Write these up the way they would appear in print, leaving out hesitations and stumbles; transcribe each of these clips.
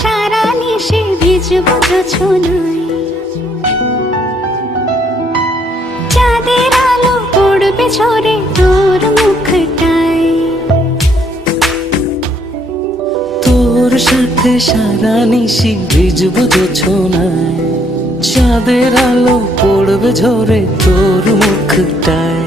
সারা নিশে ভিজব জোছনায়, চাঁদের আলো পড়বে ঝরে তোর মুখটায়। তোর সাথে সারা নিশি ভিজব জোছনায়, চাঁদের আলো পড়বে ঝরে তোর মুখটায়।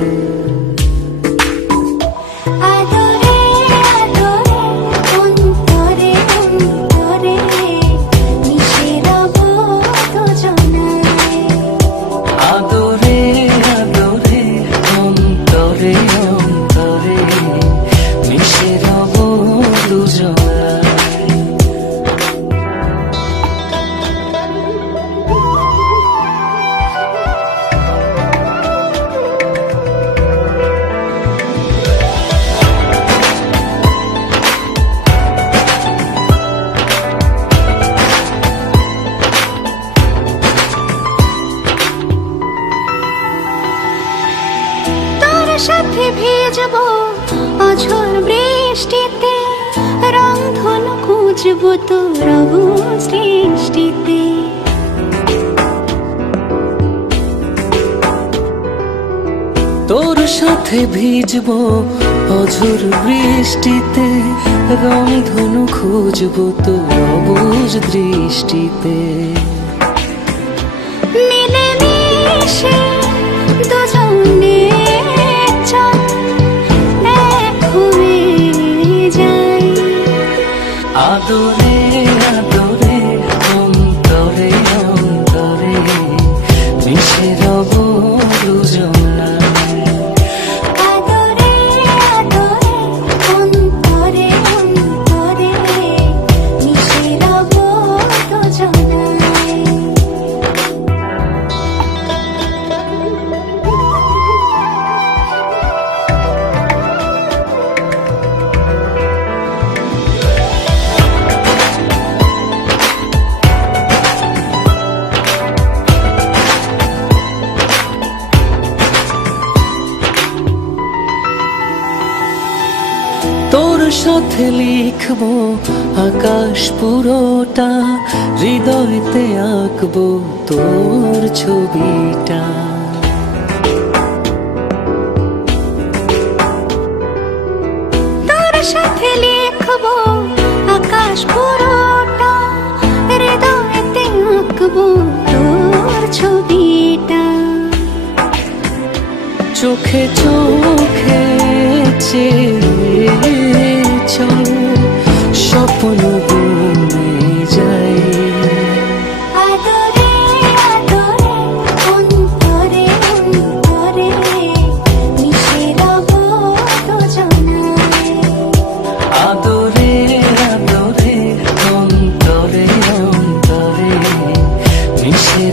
সাথে ভিজব অঝোর বৃষ্টিতে, রংধনু খুঁজব তোর সৃষ্টিতে। তোর সাথে ভিজব অঝোর বৃষ্টিতে, রংধনু খুঁজব তোর অবুঝ দৃষ্টিতে। মিলে মিশে দুজনে আদরে আদরে অন্তরে অন্তরে মিশে রব দুজনায়। আদরে আদরে অন্তরে অন্তরে মিশে রব দুজনায়। তোর সাথে লিখব আকাশ পুরোটা, হৃদয়তে আঁকব তোর ছবিটা। তোর সাথে লিখব আকাশ পুরোটা, হৃদয়তে আঁকব তোর ছবিটা। চোখে চোখে চল স্বপ্ন বনে যাই। আদরে আদরে অন্তরে অন্তরে মিশে রব দুজনায়। আদরে আদরে অন্তরে অন্তরে মিশে